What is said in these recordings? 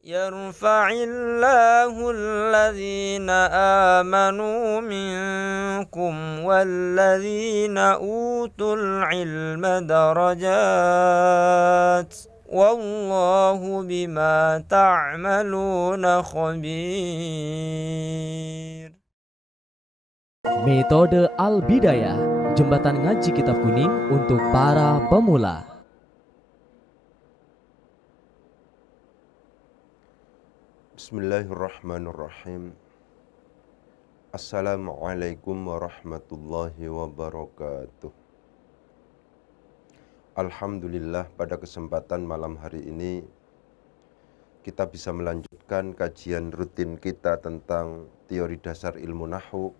يرفع الله الذين آمنوا منكم والذين أوتوا العلم درجات والله بما تعملون خبير. Metode Al-Bidayah, jembatan ngaji kitab kuning untuk para pemula. Bismillahirrahmanirrahim. Assalamualaikum warahmatullahi wabarakatuh. Alhamdulillah, pada kesempatan malam hari ini kita bisa melanjutkan kajian rutin kita tentang teori dasar ilmu nahwu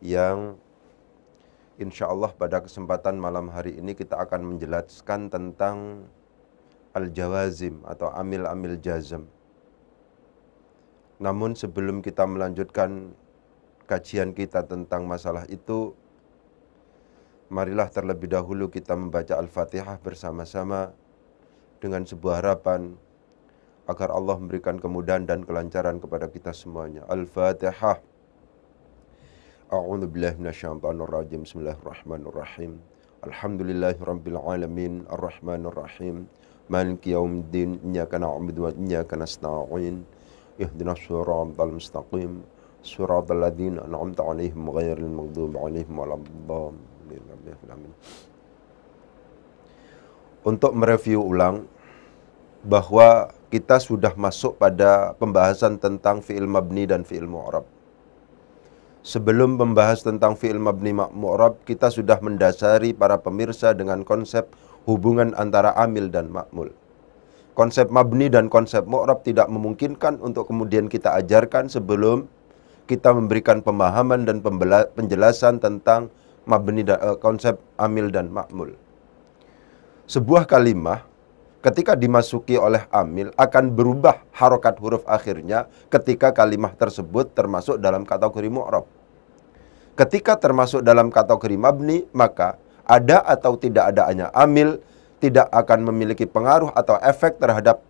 yang insya Allah pada kesempatan malam hari ini kita akan menjelaskan tentang al-jawazim atau amil-amil jazm. Namun sebelum kita melanjutkan kajian kita tentang masalah itu, marilah terlebih dahulu kita membaca Al-Fatihah bersama-sama dengan sebuah harapan agar Allah memberikan kemudahan dan kelancaran kepada kita semuanya. Al-Fatihah. A'udzu billahi minasyaitonir rajim. Bismillahirrahmanirrahim. Alhamdulillahirabbil alamin, arrahmanir rahim, maliki yaumiddin, iyyaka na'budu wa iyyaka nasta'in. Ihdinas siratal mustaqim, siratal ladzina an'amta 'alaihim ghairil maghdubi 'alaihim waladdallin. Untuk mereview ulang bahwa kita sudah masuk pada pembahasan tentang fi'il mabni dan fi'il mu'rab. Sebelum membahas tentang fi'il mabni mu'rab, kita sudah mendasari para pemirsa dengan konsep hubungan antara amil dan ma'mul. Konsep mabni dan konsep mu'rab tidak memungkinkan untuk kemudian kita ajarkan sebelum kita memberikan pemahaman dan penjelasan tentang mabni konsep amil dan ma'mul. Sebuah kalimah ketika dimasuki oleh amil akan berubah harokat huruf akhirnya ketika kalimah tersebut termasuk dalam kategori mu'rab. Ketika termasuk dalam kategori mabni, maka ada atau tidak adanya amil tidak akan memiliki pengaruh atau efek terhadap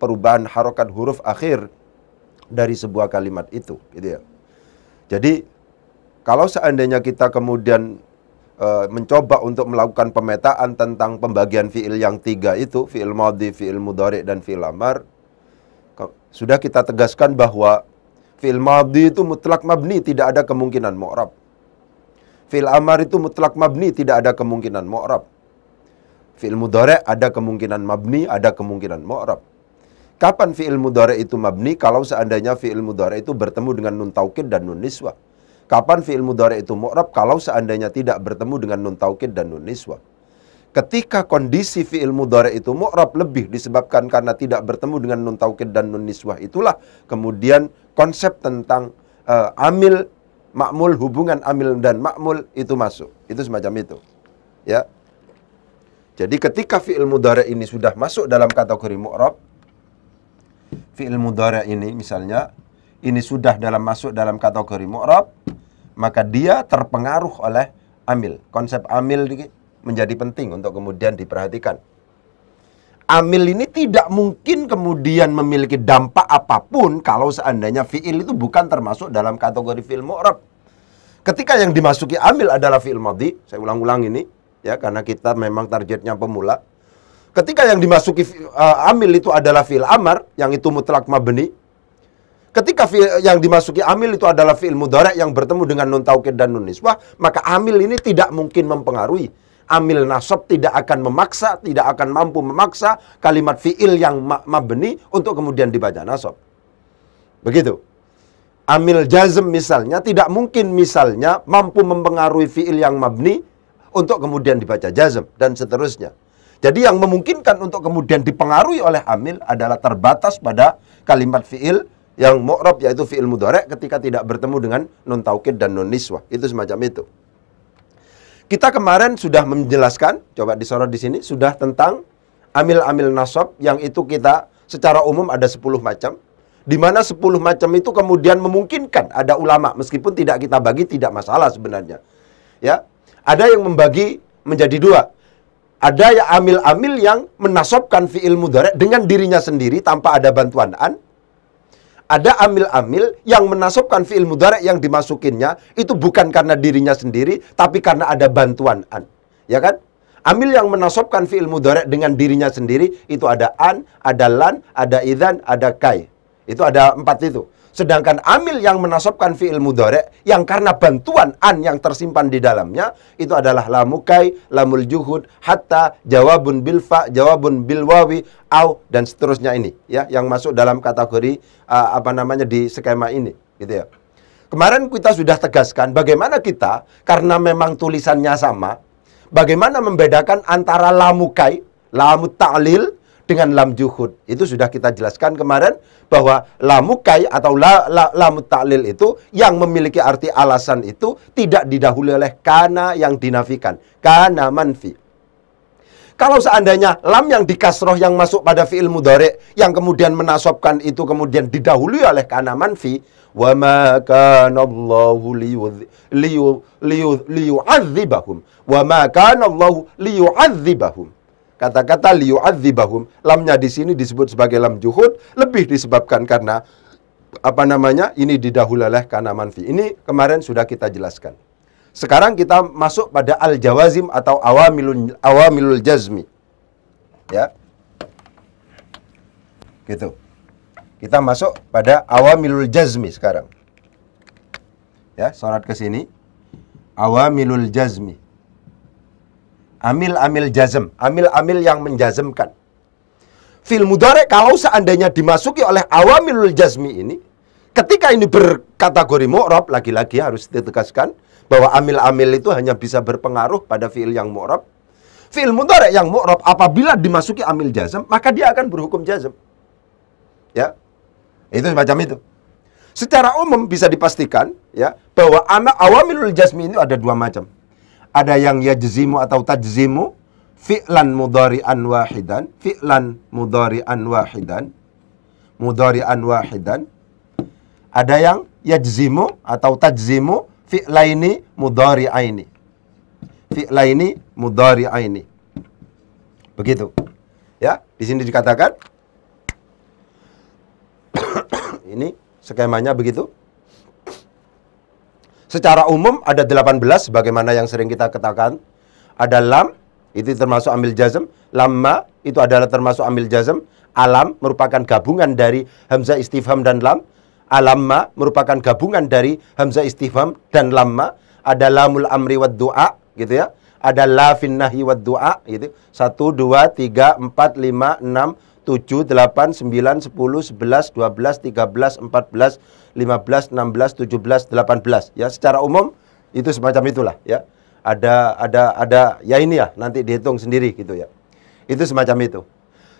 perubahan harokat huruf akhir dari sebuah kalimat itu, gitu ya. Jadi kalau seandainya kita kemudian mencoba untuk melakukan pemetaan tentang pembagian fiil yang tiga itu, fiil madhi, fiil mudhari, dan fiil amar, sudah kita tegaskan bahwa fiil madhi itu mutlak mabni, tidak ada kemungkinan mu'rab. Fiil amar itu mutlak mabni, tidak ada kemungkinan mu'rab. Fi'il mudhari' ada kemungkinan mabni, ada kemungkinan mu'rab. Kapan fi'il mudhari' itu mabni? Kalau seandainya fi'il mudhari' itu bertemu dengan nun taukid dan nun niswah. Kapan fi'il mudhari' itu mu'rab? Kalau seandainya tidak bertemu dengan nun taukid dan nun niswah. Ketika kondisi fi'il mudhari' itu mu'rab lebih disebabkan karena tidak bertemu dengan nun taukid dan nun niswah, itulah kemudian konsep tentang amil, ma'mul, hubungan amil dan ma'mul itu masuk. Itu semacam itu. Ya. Jadi ketika fi'il mudhari' ini sudah masuk dalam kategori mu'rab, fi'il mudhari' ini misalnya, ini sudah masuk dalam kategori mu'rab, maka dia terpengaruh oleh amil. Konsep amil menjadi penting untuk kemudian diperhatikan. Amil ini tidak mungkin kemudian memiliki dampak apapun kalau seandainya fi'il itu bukan termasuk dalam kategori fi'il mu'rab. Ketika yang dimasuki amil adalah fi'il madhi, saya ulang-ulang ini, ya, karena kita memang targetnya pemula. Ketika yang dimasuki amil itu adalah fi'il amar, yang itu mutlak mabni. Ketika yang dimasuki amil itu adalah fi'il mudhari' yang bertemu dengan nun taukid dan nun niswah, maka amil ini tidak mungkin mempengaruhi. Amil nasab tidak akan memaksa, tidak akan mampu memaksa kalimat fi'il yang mabni untuk kemudian dibaca nasab. Begitu. Amil jazm misalnya tidak mungkin misalnya mampu mempengaruhi fi'il yang mabni untuk kemudian dibaca jazm, dan seterusnya. Jadi yang memungkinkan untuk kemudian dipengaruhi oleh amil adalah terbatas pada kalimat fi'il yang mu'rab, yaitu fi'il mudhari' ketika tidak bertemu dengan nun taukid dan nun niswah. Itu semacam itu. Kita kemarin sudah menjelaskan, coba disorot di sini, sudah tentang amil-amil nasab, yang itu kita secara umum ada 10 macam. Di mana 10 macam itu kemudian memungkinkan ada ulama, meskipun tidak kita bagi, tidak masalah sebenarnya. Ya, ada yang membagi menjadi dua. Ada ya amil-amil yang menasobkan fi'il mudhari' dengan dirinya sendiri tanpa ada bantuan an. Ada amil-amil yang menasobkan fi'il mudhari' yang dimasukinnya itu bukan karena dirinya sendiri, tapi karena ada bantuan an. Ya kan? Amil yang menasobkan fi'il mudhari' dengan dirinya sendiri itu ada an, ada lan, ada idzan, ada kai. Itu ada 4 itu. Sedangkan amil yang menasobkan fi'il mudhari' yang karena bantuan an yang tersimpan di dalamnya itu adalah lamukai, lamul juhud, hatta, jawabun bil fa, jawabun bil wawi, au, dan seterusnya ini ya, yang masuk dalam kategori di skema ini gitu ya. Kemarin kita sudah tegaskan bagaimana kita, karena memang tulisannya sama, bagaimana membedakan antara lamukai, lamut ta'lil dengan lam juhud. Itu sudah kita jelaskan kemarin bahwa lamukai atau lamut ta'lil itu yang memiliki arti alasan itu tidak didahului oleh kana yang dinafikan. Kana manfi. Kalau seandainya lam yang dikasroh yang masuk pada fi'il mudhari' yang kemudian menasobkan itu kemudian didahului oleh kana manfi, wa ma kana Allahu liyu'adzibahum wa ma kana Allahu liyu'adzibahum. Kata-kata liyu'adzibahum, lamnya di sini disebut sebagai lam juhud, lebih disebabkan karena ini didahului oleh kana manfi. Ini kemarin sudah kita jelaskan. Sekarang kita masuk pada al-jawazim atau awamilul jazmi. Ya. Gitu. Kita masuk pada awamilul jazmi sekarang. Ya, sorot ke sini. Awamilul jazmi. Amil-amil jazm, amil-amil yang menjazmkan. Fi'il mudhari' kalau seandainya dimasuki oleh awamilul jazmi ini, ketika ini berkategori mu'rab, lagi-lagi harus ditegaskan bahwa amil-amil itu hanya bisa berpengaruh pada fi'il yang mu'rab. Fi'il mudhari' yang mu'rab apabila dimasuki amil jazm, maka dia akan berhukum jazm. Ya. Itu semacam itu. Secara umum bisa dipastikan ya bahwa awamilul jazmi ini ada 2 macam. Ada yang yajzimu atau tajzimu fi'lan mudhari'an wahidan, fi'lan mudhari'an wahidan, mudhari'an wahidan. Ada yang yajzimu atau tajzimu fi'laini mudhari'aini, fi'laini mudhari'aini. Begitu. Ya, di sini dikatakan ini skemanya begitu. Secara umum ada 18 sebagaimana yang sering kita katakan. Ada lam, itu termasuk amil jazm. Lamma, itu adalah termasuk amil jazm. Alam merupakan gabungan dari hamzah istifham dan lam. Alamma merupakan gabungan dari hamzah istifham dan lamma. Ada lamul amri wad du'a, gitu ya. Ada la fin nahyi wad du'a, gitu. 1, 2, 3, 4, 5, 6, 7, 8, 9, 10, 11, 12, 13, 14, 15, 16, 17, 18. Ya, secara umum itu semacam itulah ya. Ada ya ini ya, nanti dihitung sendiri gitu ya. Itu semacam itu.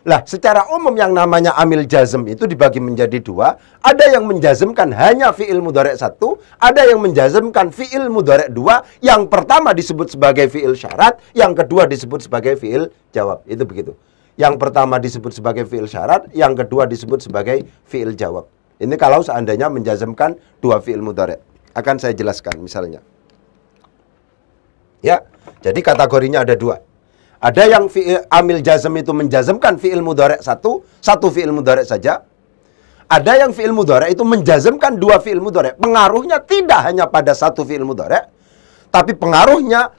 Lah, secara umum yang namanya amil jazm itu dibagi menjadi 2. Ada yang menjazmkan hanya fi'il mudhari' 1, ada yang menjazmkan fi'il mudhari' 2. Yang pertama disebut sebagai fi'il syarat, yang kedua disebut sebagai fi'il jawab. Itu begitu. Yang pertama disebut sebagai fi'il syarat, yang kedua disebut sebagai fi'il jawab. Ini kalau seandainya menjazmkan 2 fi'il mudhari'. Akan saya jelaskan misalnya. Ya, jadi kategorinya ada 2. Ada yang amil jazm itu menjazmkan fi'il mudhari' 1 fi'il mudhari' saja. Ada yang fi'il mudhari' itu menjazmkan 2 fi'il mudhari'. Pengaruhnya tidak hanya pada 1 fi'il mudhari', tapi pengaruhnya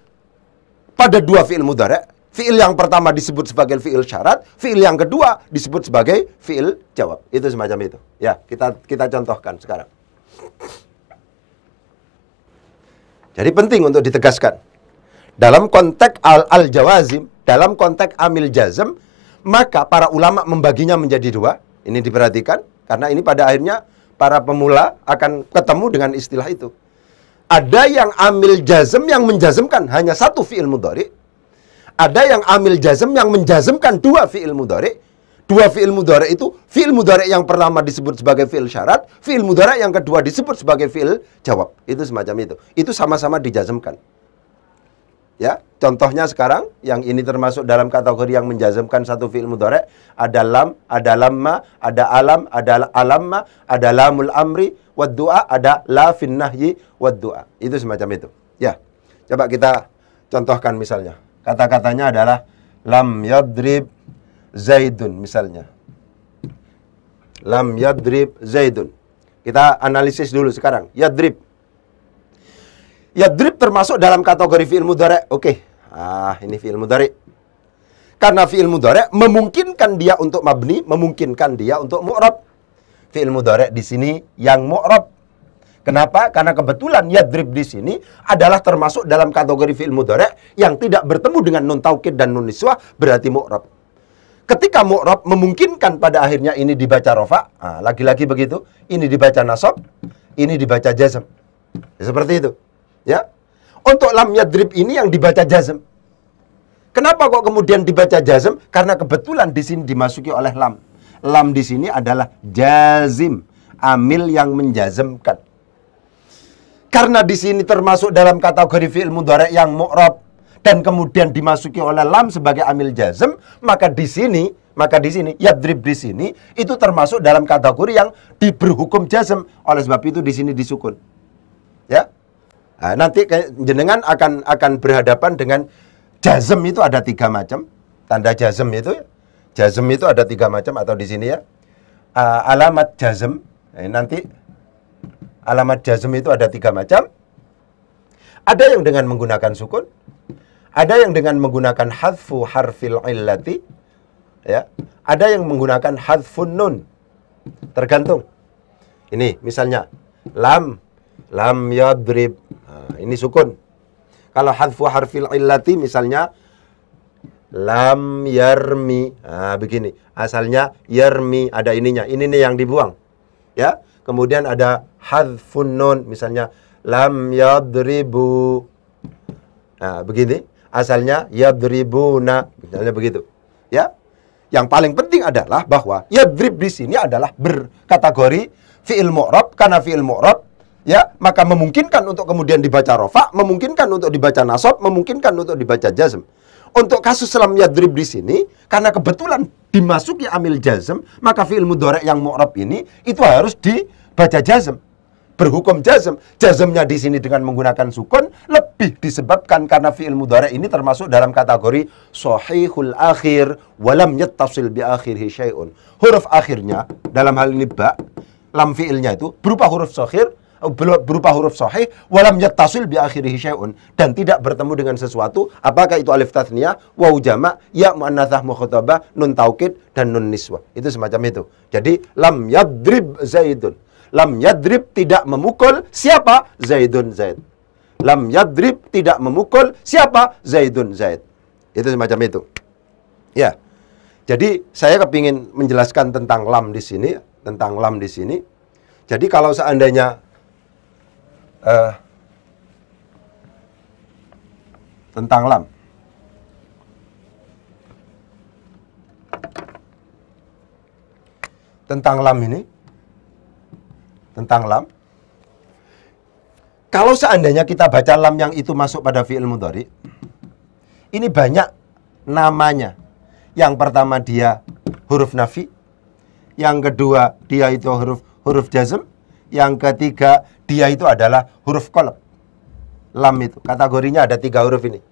pada 2 fi'il mudhari'. Fi'il yang pertama disebut sebagai fi'il syarat, fi'il yang kedua disebut sebagai fi'il jawab. Itu semacam itu. Ya, kita contohkan sekarang. Jadi penting untuk ditegaskan. Dalam konteks al-jawazim, dalam konteks amil jazm, maka para ulama membaginya menjadi 2. Ini diperhatikan, karena ini pada akhirnya para pemula akan ketemu dengan istilah itu. Ada yang amil jazm yang menjazmkan hanya 1 fi'il mudhari'. Ada yang amil jazm yang menjazmkan 2 fi'il mudhari'. 2 fi'il mudhari' itu, fi'il mudhari' yang pertama disebut sebagai fi'il syarat, fi'il mudhari' yang kedua disebut sebagai fi'il jawab. Itu semacam itu. Itu sama-sama dijazmkan. Ya, contohnya sekarang yang ini termasuk dalam kategori yang menjazmkan 1 fi'il mudhari', ada lam, ada lamma, ada alam, ada alamma, ada lamul amri wad du'a, ada la fin nahyi wad du'a. Itu semacam itu. Ya. Coba kita contohkan misalnya. Kata-katanya adalah Lam yadrib Zaidun misalnya. Lam yadrib Zaidun. Kita analisis dulu sekarang. Yadrib. Yadrib termasuk dalam kategori fi'il mudhari'. Oke. Ini fi'il mudhari'. Karena fi'il mudhari' memungkinkan dia untuk mabni, memungkinkan dia untuk mu'rab. Fi'il mudhari' di sini yang mu'rab. Kenapa? Karena kebetulan yadrib di sini adalah termasuk dalam kategori fi'il mudhari' yang tidak bertemu dengan nun taukid dan nun niswah, berarti mu'rab. Ketika mu'rab memungkinkan pada akhirnya ini dibaca rofa, lagi-lagi begitu, ini dibaca nasab, ini dibaca jazm. Ya, seperti itu. Ya. Untuk lam yadrib ini yang dibaca jazm. Kenapa kok kemudian dibaca jazm? Karena kebetulan di sini dimasuki oleh lam. Lam di sini adalah jazim, amil yang menjazmkan. Karena di sini termasuk dalam kategori fi'il mudhari' yang mu'rab dan kemudian dimasuki oleh lam sebagai amil jazm, maka di sini yadrib di sini itu termasuk dalam kategori yang diberhukum jazm. Oleh sebab itu di sini disukun. Ya. Nanti jenengan akan berhadapan dengan jazm itu ada 3 macam. Tanda jazm itu ya. Jazm itu ada 3 macam atau di sini ya. Alamat jazm. Nanti alamat jazm itu ada 3 macam. Ada yang dengan menggunakan sukun. Ada yang dengan menggunakan hadfu harfil illati. Ya. Ada yang menggunakan hadfun nun. Tergantung. Ini misalnya lam yadrib. Ini sukun. Kalau hadfu harfil illati misalnya lam yarmi. Begini. Asalnya yarmi, ada ininya. Ini nih yang dibuang. Ya. Kemudian ada hadfun nun, misalnya lam yadribu. Begini. Asalnya yadribuna, misalnya begitu. Ya. Yang paling penting adalah bahwa yadrib di sini adalah berkategori fi'il mu'rab, karena fi'il mu'rab ya, maka memungkinkan untuk kemudian dibaca rofa, memungkinkan untuk dibaca nasab, memungkinkan untuk dibaca jazm. Untuk kasus lam yadrib di sini, karena kebetulan dimasuki amil jazm, maka fi'il mudhari' yang mu'rab ini itu harus dibaca jazm, berhukum jazm. Jazmnya di sini dengan menggunakan sukun lebih disebabkan karena fi'il mudhari' ini termasuk dalam kategori sahihul akhir walam yattasil bi akhirhi syai'un. Huruf akhirnya dalam hal ini ba, lam fi'ilnya itu berupa huruf sahih walam yattasil bi akhirhi syai'un, dan tidak bertemu dengan sesuatu, apakah itu alif tathniyah, waw jama', ya muannatsah mukhatabah, nun taukid dan nun niswah. Itu semacam itu. Jadi lam yadrib Zaidun. Lam yadrib tidak memukul siapa? Zaidun Zaid. Lam yadrib tidak memukul siapa? Zaidun Zaid. Itu semacam itu. Ya. Jadi saya kepingin menjelaskan tentang lam di sini, tentang lam di sini. Jadi kalau seandainya tentang lam. Tentang lam ini. Tentang lam. Kalau seandainya kita baca lam yang itu masuk pada fi'il mudhari, ini banyak namanya. Yang pertama dia huruf nafi. Yang kedua dia itu huruf jazm. Yang ketiga dia itu adalah huruf qalb. Lam itu kategorinya ada 3 huruf ini.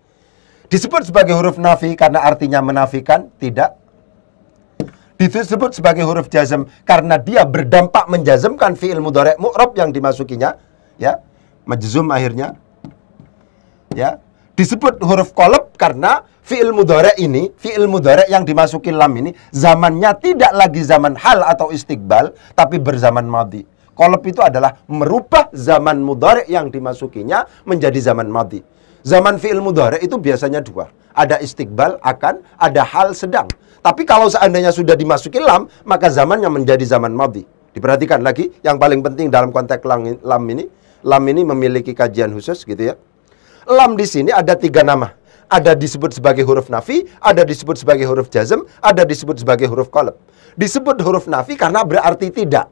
Disebut sebagai huruf nafi karena artinya menafikan, tidak. Disebut sebagai huruf jazm karena dia berdampak menjazmkan fi'il mudhari' mu'rab yang dimasukinya, ya, majzum akhirnya. Ya. Disebut huruf qalb karena fi'il mudhari' ini, fi'il mudhari' yang dimasuki lam ini zamannya tidak lagi zaman hal atau istiqbal, tapi berzaman madhi. Qalb itu adalah merubah zaman mudhari' yang dimasukinya menjadi zaman madhi. Zaman fi'il mudhari' itu biasanya 2. Ada istiqbal, akan, ada hal sedang. Tapi kalau seandainya sudah dimasuki lam, maka zamannya menjadi zaman madhi. Diperhatikan lagi, yang paling penting dalam konteks lam ini memiliki kajian khusus gitu ya. Lam di sini ada 3 nama. Ada disebut sebagai huruf nafi, ada disebut sebagai huruf jazm, ada disebut sebagai huruf qalb. Disebut huruf nafi karena berarti tidak.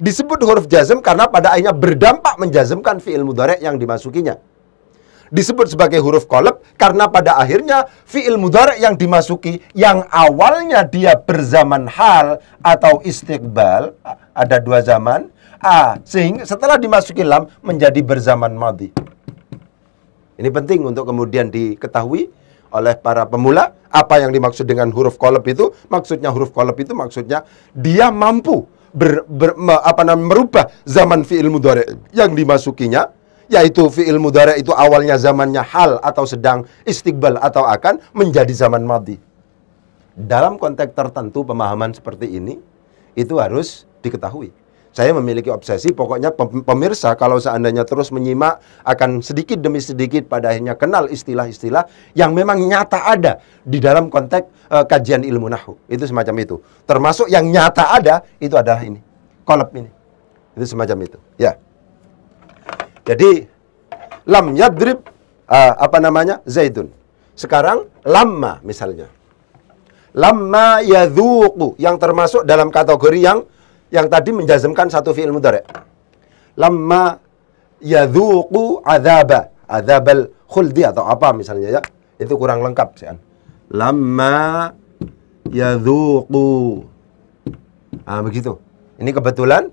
Disebut huruf jazm karena pada akhirnya berdampak menjazmkan fi'il mudhari' yang dimasukinya. Disebut sebagai huruf qalb karena pada akhirnya fi'il mudhari' yang dimasuki yang awalnya dia berzaman hal atau istiqbal, ada 2 zaman, sehingga setelah dimasuki lam menjadi berzaman madhi. Ini penting untuk kemudian diketahui oleh para pemula. Apa yang dimaksud dengan huruf qalb itu? Maksudnya huruf qalb itu maksudnya dia mampu merubah zaman fi'il mudhari yang dimasukinya, yaitu fi'il mudhari itu awalnya zamannya hal atau sedang, istiqbal atau akan, menjadi zaman madhi. Dalam konteks tertentu pemahaman seperti ini itu harus diketahui. Saya memiliki obsesi, pokoknya pemirsa kalau seandainya terus menyimak akan sedikit demi sedikit pada akhirnya kenal istilah-istilah yang memang nyata ada di dalam konteks kajian ilmu nahwu. Itu semacam itu. Termasuk yang nyata ada itu adalah ini, qalb ini. Itu semacam itu. Ya. Jadi lam yadrib Zaidun. Sekarang lamma misalnya. Lamma yadhuqu yang termasuk dalam kategori yang tadi menjazmkan satu fi'il mudhari'. Lamma yadhuqu adzabal khuldi atau apa misalnya ya. Itu kurang lengkap sih. Lamma yadhuqu. Begitu. Ini kebetulan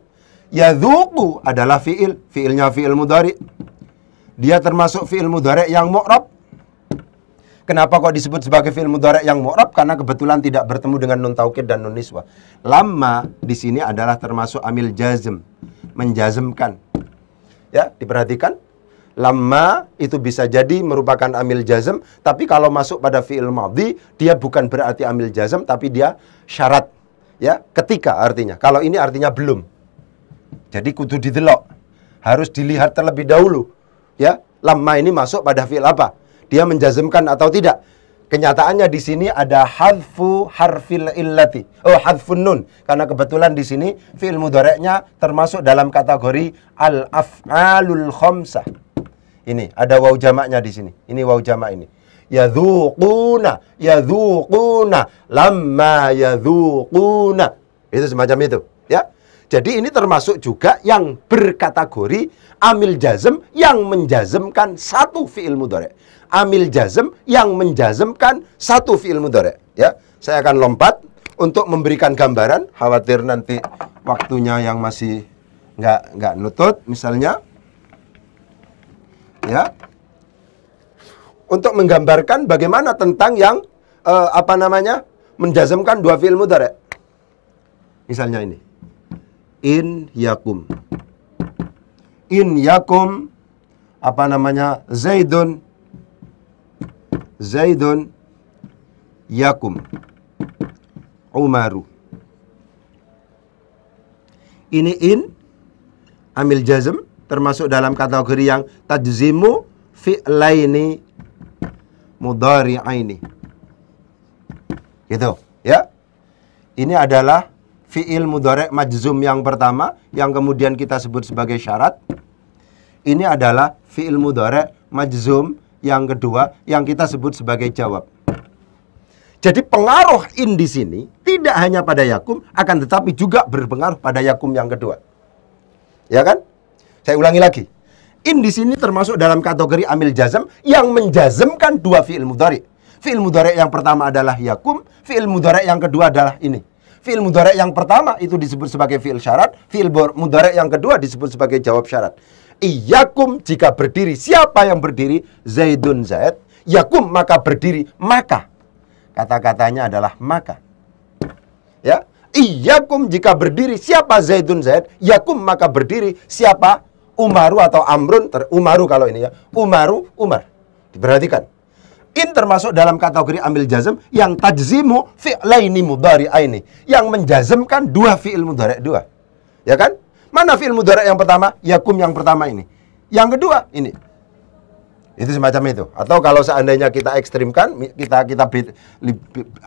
yadhuqu adalah fi'ilnya fi'il mudhari'. Dia termasuk fi'il mudhari' yang mu'rab. Kenapa kok disebut sebagai fi'il mudhari' yang mu'rab? Karena kebetulan tidak bertemu dengan nun taukid dan nun niswah. Lamma di sini adalah termasuk amil jazm, menjazmkan. Ya, diperhatikan. Lamma itu bisa jadi merupakan amil jazm, tapi kalau masuk pada fi'il madhi, dia bukan berarti amil jazm, tapi dia syarat. Ya, ketika artinya. Kalau ini artinya belum. Jadi kudu didelok. Harus dilihat terlebih dahulu. Ya, lamma ini masuk pada fi'il apa? Dia menjazmkan atau tidak? Kenyataannya di sini ada hadfu harfil illati. Hadfun nun. Karena kebetulan di sini fi'il mudhari'nya termasuk dalam kategori al-af'alul khamsah. Ini ada waw jamaknya di sini. Ini waw jamak ini. Yadhuquna, lamma yadhuquna. Itu semacam itu, ya. Jadi ini termasuk juga yang berkategori amil jazm yang menjazmkan satu fi'il mudhari'. Amil jazm yang menjazmkan satu fi'il mudhari', ya. Saya akan lompat untuk memberikan gambaran, khawatir nanti waktunya yang masih nggak nutut misalnya. Ya. Untuk menggambarkan bagaimana tentang yang menjazmkan dua fi'il mudhari'. Misalnya ini. In yakum. In yakum Zaidun yakum Umaru. Ini in amil jazm termasuk dalam kategori yang tajzimu fi'laini mudhari'aini. Gitu, ya. Ini adalah fi'il mudhari' majzum yang pertama yang kemudian kita sebut sebagai syarat. Ini adalah fi'il mudhari' majzum yang kedua yang kita sebut sebagai jawab. Jadi pengaruh in di sini tidak hanya pada yakum, akan tetapi juga berpengaruh pada yakum yang kedua. Ya kan? Saya ulangi lagi. In di sini termasuk dalam kategori amil jazm yang menjazmkan dua fi'il mudhari'. Fi'il mudhari' yang pertama adalah yakum, fi'il mudhari' yang kedua adalah ini. Fi'il mudhari' yang pertama itu disebut sebagai fi'il syarat, fi'il mudhari' yang kedua disebut sebagai jawab syarat. Iyakum jika berdiri, siapa yang berdiri? Zaidun Zaid. Yakum maka berdiri, maka. Kata-katanya adalah maka. Ya. Iyakum jika berdiri, siapa Zaidun Zaid? Yakum maka berdiri, siapa? Umaru atau Amrun, Umaru kalau ini ya. Umaru, Umar. Diperhatikan. In termasuk dalam kategori amil jazm yang tajzimu fi'laini mudhari'aini. Yang menjazmkan dua fi'il mudhari' dua. Ya kan? Mana fi'il mudhari' yang pertama? Yakum yang pertama ini. Yang kedua ini. Itu semacam itu. Atau kalau seandainya kita ekstrimkan, kita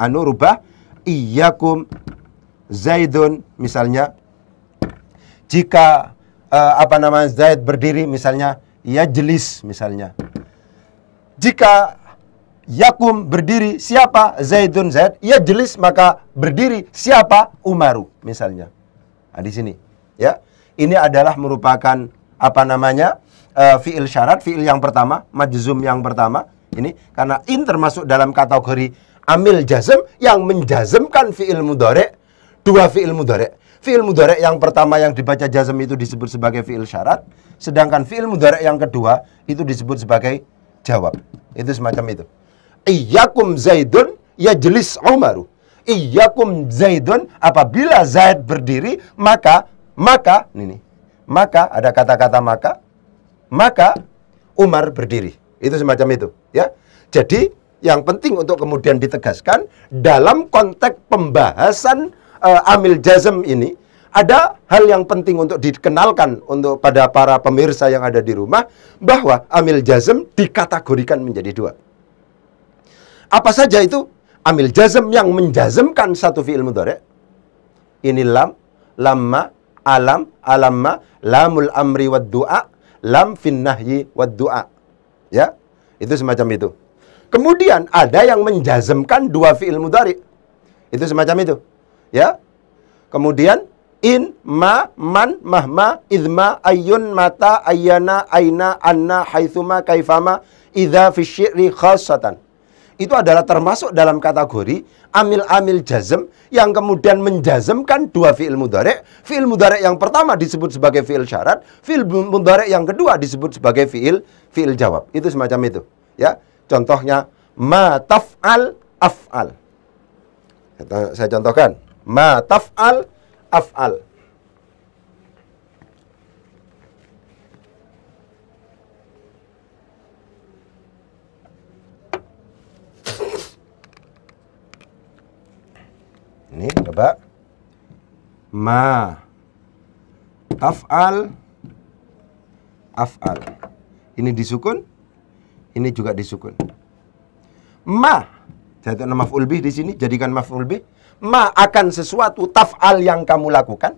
rubah iyakum Zaidun misalnya. Jika Zaid berdiri misalnya yajlis misalnya. Jika yakum berdiri, siapa? Zaidun Zaid. Yajlis maka berdiri, siapa? Umaru misalnya. Nah, di sini, ya. Ini adalah merupakan fi'il syarat, fi'il yang pertama, majzum yang pertama. Ini karena in termasuk dalam kategori amil jazm yang menjazmkan fi'il mudhari', dua fi'il mudhari'. Fi'il mudhari' yang pertama yang dibaca jazm itu disebut sebagai fi'il syarat, sedangkan fi'il mudhari' yang kedua itu disebut sebagai jawab. Itu semacam itu. Iyyakum Zaidun yajlis Umaru. Iyyakum Zaidun, apabila Zaid berdiri, maka ada kata-kata maka Umar berdiri. Itu semacam itu, ya. Jadi yang penting untuk kemudian ditegaskan dalam konteks pembahasan amil jazm ini, ada hal yang penting untuk dikenalkan untuk pada para pemirsa yang ada di rumah, bahwa amil jazm dikategorikan menjadi dua. Apa saja itu? Amil jazm yang menjazmkan satu fi'il mudhari'. Ini lam, lamma, alam, alamma, lamul amri wad du'a, lam fin nahyi wad du'a. Ya, itu semacam itu. Kemudian ada yang menjazmkan dua fi'il mudhari'. Itu semacam itu. Ya. Kemudian in, ma, man, mahma, idma, ayyun, mata, ayyana, aina, anna, haitsuma, kaifama, idza fi syi'ri khassatan. Itu adalah termasuk dalam kategori amil-amil jazm yang kemudian menjazmkan dua fi'il mudhari'. Fi'il mudhari' yang pertama disebut sebagai fi'il syarat, fi'il mudhari' yang kedua disebut sebagai fi'il jawab. Itu semacam itu, ya. Contohnya ma taf'al af'al. Saya contohkan. Ma taf'al af'al. Ini coba. Ma taf'al af'al. Ini disukun, ini juga disukun. Ma, jadi nama maf'ul bih di sini, jadikan maf'ul bih. Ma akan sesuatu taf'al yang kamu lakukan.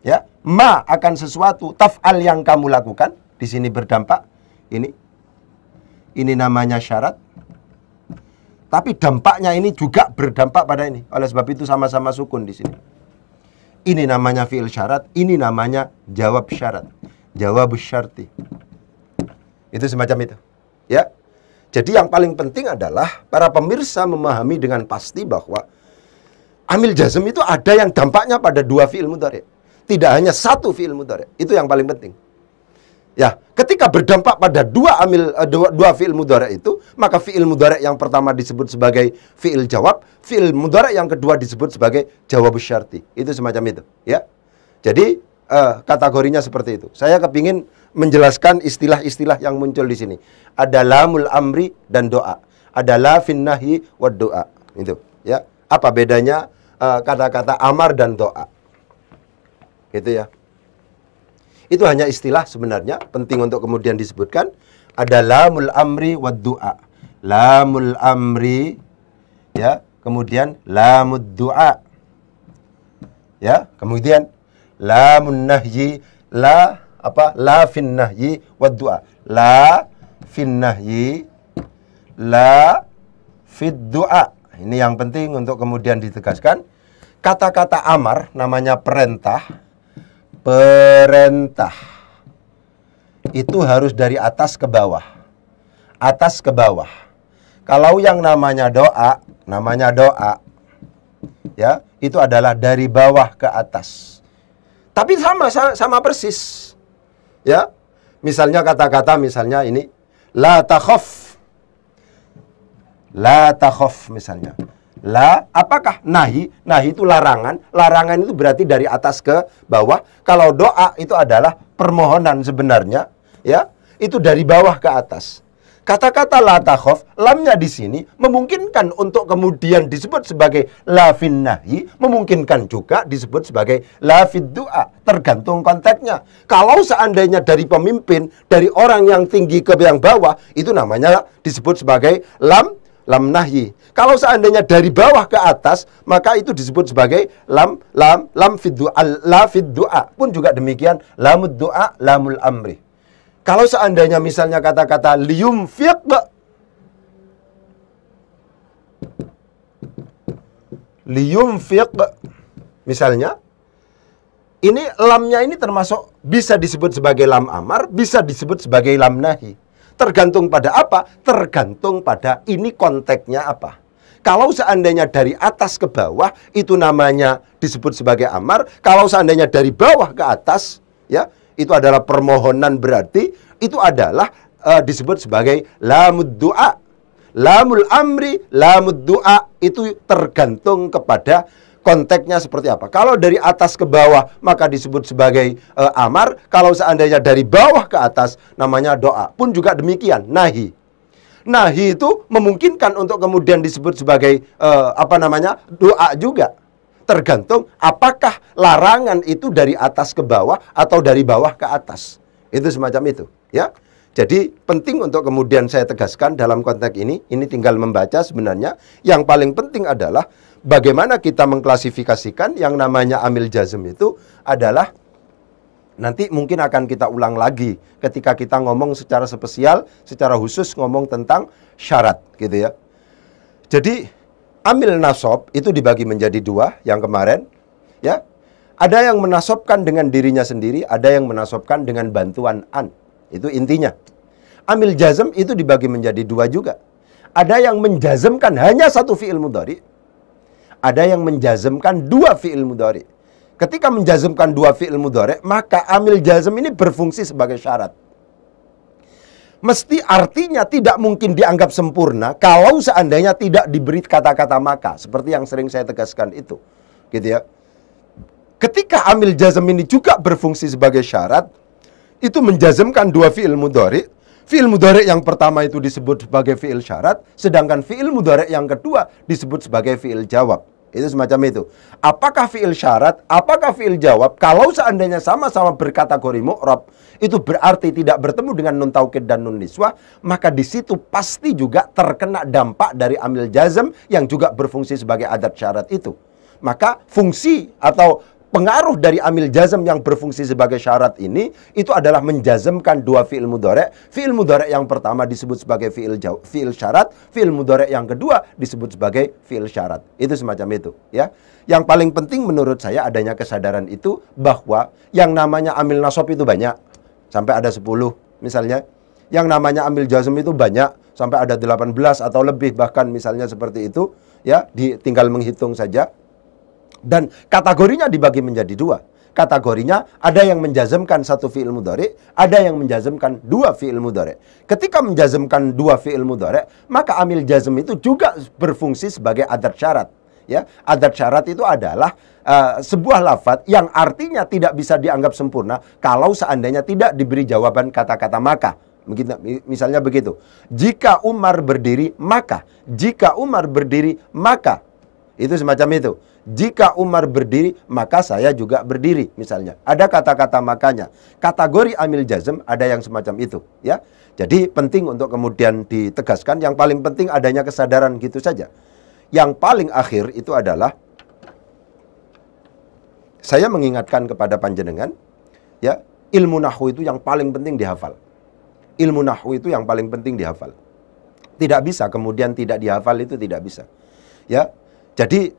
Ya, ma akan sesuatu taf'al yang kamu lakukan. Di sini berdampak. Ini namanya syarat. Tapi dampaknya ini juga berdampak pada ini. Oleh sebab itu sama-sama sukun di sini. Ini namanya fi'il syarat, ini namanya jawab syarat. Jawab syarti. Itu semacam itu. Ya. Jadi yang paling penting adalah para pemirsa memahami dengan pasti bahwa amil jazm itu ada yang dampaknya pada dua fi'il mudhari'. Tidak hanya satu fi'il mudhari'. Itu yang paling penting. Ya, ketika berdampak pada dua fi'il mudhari' itu, maka fi'il mudhari' yang pertama disebut sebagai fi'il jawab, fi'il mudhari' yang kedua disebut sebagai jawab syarti. Itu semacam itu, ya. Jadi kategorinya seperti itu. Saya kepingin menjelaskan istilah-istilah yang muncul di sini. Ada lamul amri dan doa. Ada la fin nahyi wad doa. Itu, ya. Apa bedanya kata-kata amar dan doa? Gitu ya. Itu hanya istilah sebenarnya, penting untuk kemudian disebutkan. Ada lamul amri wad doa. Lamul amri, ya. Kemudian lamud doa. Ya, kemudian lamun nahyi, la fin nahyi wad du'a. La fin nahyi, la fid du'a. Ini yang penting untuk kemudian ditegaskan. Kata-kata amar namanya perintah. Perintah itu harus dari atas ke bawah. Atas ke bawah. Kalau yang namanya doa, ya, itu adalah dari bawah ke atas. Tapi sama persis. Ya. Misalnya kata-kata misalnya ini la takhaf. La takhaf misalnya. La, apakah nahi? Nahi itu larangan. Larangan itu berarti dari atas ke bawah. Kalau doa itu adalah permohonan sebenarnya, ya. Itu dari bawah ke atas. Kata-kata la takhaf, lamnya di sini memungkinkan untuk kemudian disebut sebagai la fin nahyi, memungkinkan juga disebut sebagai la fid du'a, tergantung konteksnya. Kalau seandainya dari pemimpin, dari orang yang tinggi ke yang bawah, itu namanya disebut sebagai lam nahyi. Kalau seandainya dari bawah ke atas, maka itu disebut sebagai lam fid du'a, la fid du'a. Pun juga demikian, lamud du'a, lamul amri. Kalau seandainya misalnya kata-kata liyumfiq, misalnya, ini lamnya ini termasuk bisa disebut sebagai lam amar, bisa disebut sebagai lam nahi. Tergantung pada apa? Tergantung pada ini konteksnya apa. Kalau seandainya dari atas ke bawah, itu namanya disebut sebagai amar. Kalau seandainya dari bawah ke atas, ya, itu adalah permohonan, berarti itu adalah disebut sebagai lamud du'a. lamul amri, lamud du'a, itu tergantung kepada konteksnya seperti apa. Kalau dari atas ke bawah maka disebut sebagai amar. Kalau seandainya dari bawah ke atas namanya doa. Pun juga demikian, nahi. Nahi itu memungkinkan untuk kemudian disebut sebagai doa juga. Tergantung apakah larangan itu dari atas ke bawah atau dari bawah ke atas. Itu semacam itu, ya. Jadi penting untuk kemudian saya tegaskan dalam konteks ini tinggal membaca sebenarnya. Yang paling penting adalah bagaimana kita mengklasifikasikan yang namanya amil jazm itu adalah, nanti mungkin akan kita ulang lagi ketika kita ngomong secara spesial, secara khusus ngomong tentang syarat gitu ya. Jadi amil nasab itu dibagi menjadi dua yang kemarin, ya. Ada yang menasobkan dengan dirinya sendiri, ada yang menasobkan dengan bantuan an. Itu intinya. Amil jazm itu dibagi menjadi dua juga. Ada yang menjazmkan hanya satu fi'il mudhari, ada yang menjazmkan dua fi'il mudhari. Ketika menjazmkan dua fi'il mudhari, maka amil jazm ini berfungsi sebagai syarat. Mesti artinya tidak mungkin dianggap sempurna kalau seandainya tidak diberi kata-kata maka. Seperti yang sering saya tegaskan itu. Gitu ya. Ketika amil jazm ini juga berfungsi sebagai syarat, itu menjazmkan dua fi'il mudhari. Fi'il mudhari yang pertama itu disebut sebagai fi'il syarat, sedangkan fi'il mudhari yang kedua disebut sebagai fi'il jawab. Itu semacam itu. Apakah fi'il syarat, apakah fi'il jawab? Kalau seandainya sama-sama berkategori mu'rab, itu berarti tidak bertemu dengan nun taukid dan nun niswah, maka di situ pasti juga terkena dampak dari amil jazm yang juga berfungsi sebagai adat syarat itu. Maka fungsi atau pengaruh dari amil jazm yang berfungsi sebagai syarat ini itu adalah menjazmkan dua fi'il mudhari'. Fi'il mudhari' yang pertama disebut sebagai fi'il syarat, fi'il mudhari' yang kedua disebut sebagai fi'il syarat. Itu semacam itu, ya. Yang paling penting menurut saya adanya kesadaran itu bahwa yang namanya amil nasab itu banyak, sampai ada 10 misalnya. Yang namanya amil jazm itu banyak, sampai ada 18 atau lebih bahkan misalnya seperti itu, ya. Tinggal menghitung saja. Dan kategorinya dibagi menjadi dua. Kategorinya ada yang menjazmkan satu fi'il mudhari, ada yang menjazmkan dua fi'il mudhari. Ketika menjazmkan dua fi'il mudhari, maka amil jazm itu juga berfungsi sebagai adat syarat. Ya, adat syarat itu adalah sebuah lafadz yang artinya tidak bisa dianggap sempurna kalau seandainya tidak diberi jawaban kata-kata maka. Misalnya begitu. Jika Umar berdiri, maka. Jika Umar berdiri, maka. Itu semacam itu. Jika Umar berdiri, maka saya juga berdiri, misalnya. Ada kata-kata makanya. Kategori amil jazm ada yang semacam itu, ya. Jadi penting untuk kemudian ditegaskan. Yang paling penting adanya kesadaran gitu saja. Yang paling akhir itu adalah saya mengingatkan kepada panjenengan, ya, ilmu nahwu itu yang paling penting dihafal. Ilmu nahwu itu yang paling penting dihafal. Tidak bisa kemudian tidak dihafal, itu tidak bisa. Ya. Jadi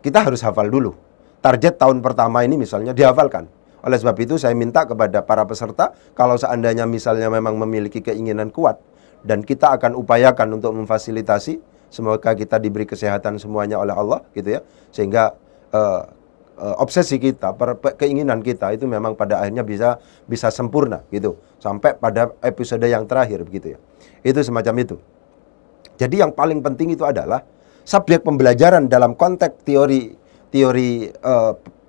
kita harus hafal dulu. Target tahun pertama ini misalnya dihafalkan. Oleh sebab itu saya minta kepada para peserta, kalau seandainya misalnya memang memiliki keinginan kuat, dan kita akan upayakan untuk memfasilitasi, semoga kita diberi kesehatan semuanya oleh Allah, gitu ya. Sehingga obsesi kita, keinginan kita itu memang pada akhirnya bisa sempurna, gitu. Sampai pada episode yang terakhir, begitu ya. Itu semacam itu. Jadi yang paling penting itu adalah subjek pembelajaran dalam konteks teori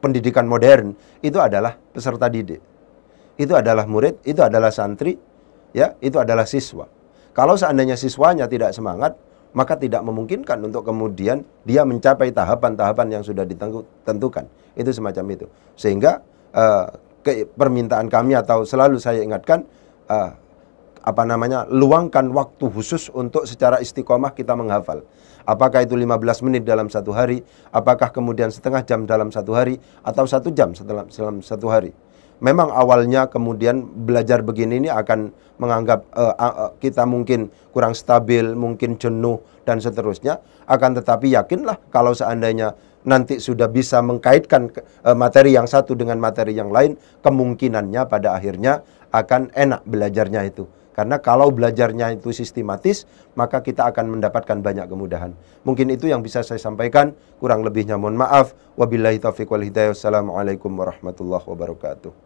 pendidikan modern itu adalah peserta didik. Itu adalah murid, itu adalah santri, ya, itu adalah siswa. Kalau seandainya siswanya tidak semangat, maka tidak memungkinkan untuk kemudian dia mencapai tahapan-tahapan yang sudah ditentukan. Itu semacam itu. Sehingga permintaan kami atau selalu saya ingatkan, luangkan waktu khusus untuk secara istiqomah kita menghafal. Apakah itu 15 menit dalam satu hari, apakah kemudian setengah jam dalam satu hari, atau 1 jam dalam satu hari. Memang awalnya kemudian belajar begini ini akan menganggap kita mungkin kurang stabil, mungkin jenuh, dan seterusnya. Akan tetapi yakinlah kalau seandainya nanti sudah bisa mengkaitkan materi yang satu dengan materi yang lain, kemungkinannya pada akhirnya akan enak belajarnya itu. Karena kalau belajarnya itu sistematis, maka kita akan mendapatkan banyak kemudahan. Mungkin itu yang bisa saya sampaikan. Kurang lebihnya mohon maaf. Wabillahi taufiq wal hidayah. Wassalamualaikum warahmatullahi wabarakatuh.